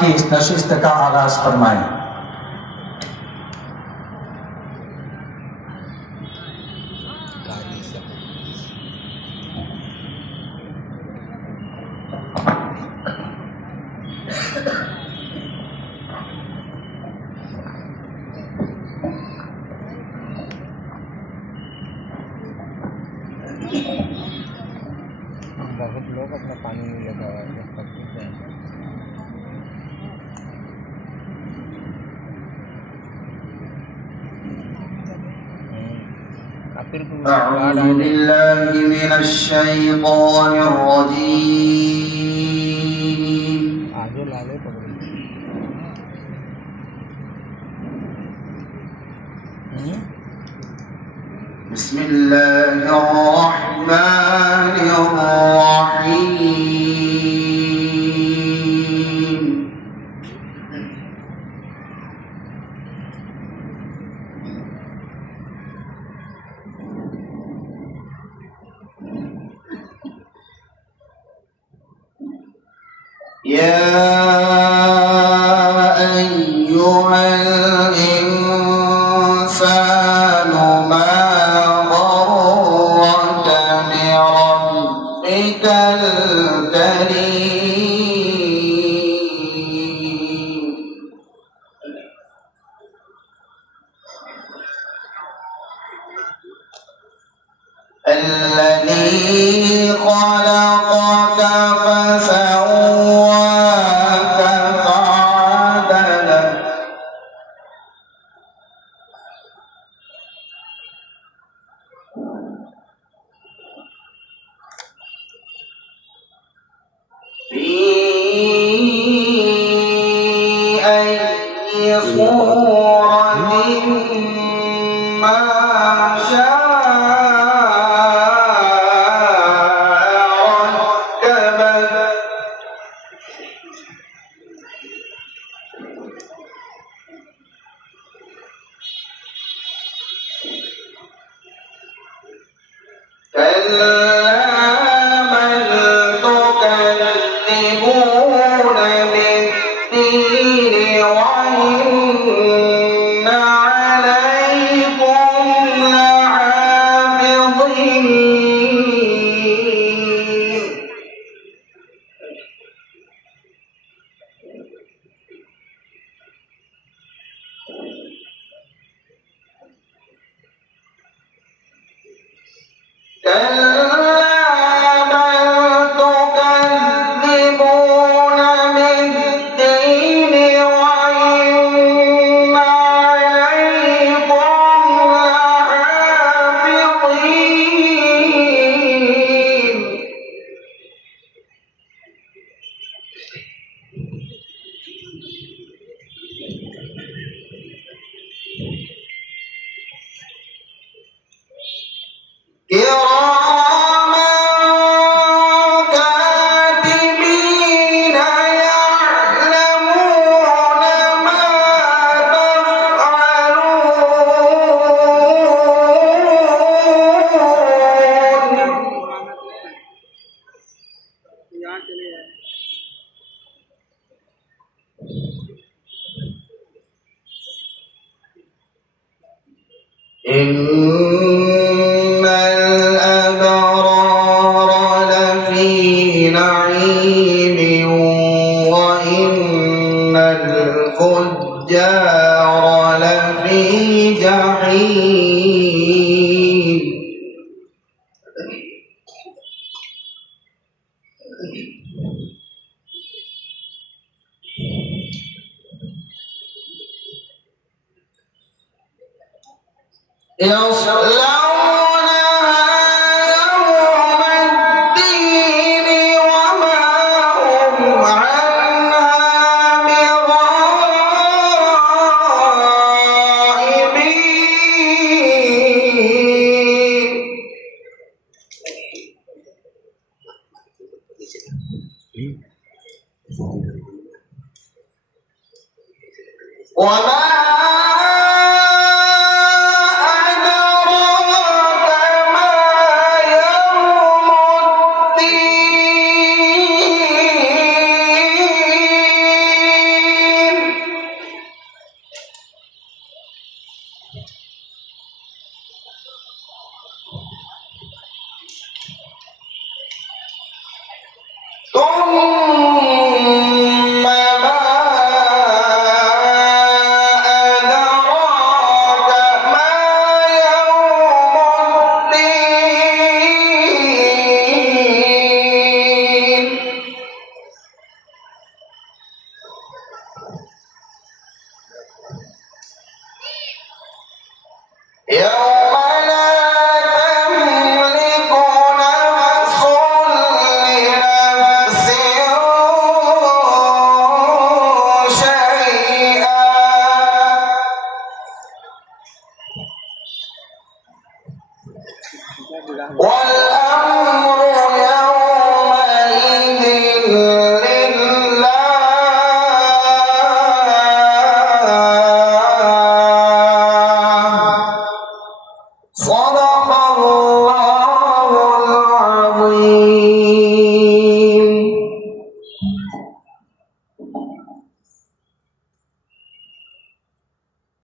की इस नशिस्त का आगाज फरमाएं। बहुत लोग अपना पानी नहीं लगा हुआ है أعوذ بالله من الشيطان الرجيم بسم الله الرحمن الرحيم يا أيها الإنسان ما غرك بربك الكريم الذي خلقك فسواك فعدلك في أي صورة ما شاء ركبك كلا بل تكذبون بالدين وإن عليكم لحافظين كلا بل تكذبون بالدين وإن عليكم لحافظين كراما كاتبين يعلمون ما تفعلون إن الأبرار لفي نعيم وإن الفجار لفي جحيم يصلونها يوم الدين وما هم عنها بغائبين وما يوم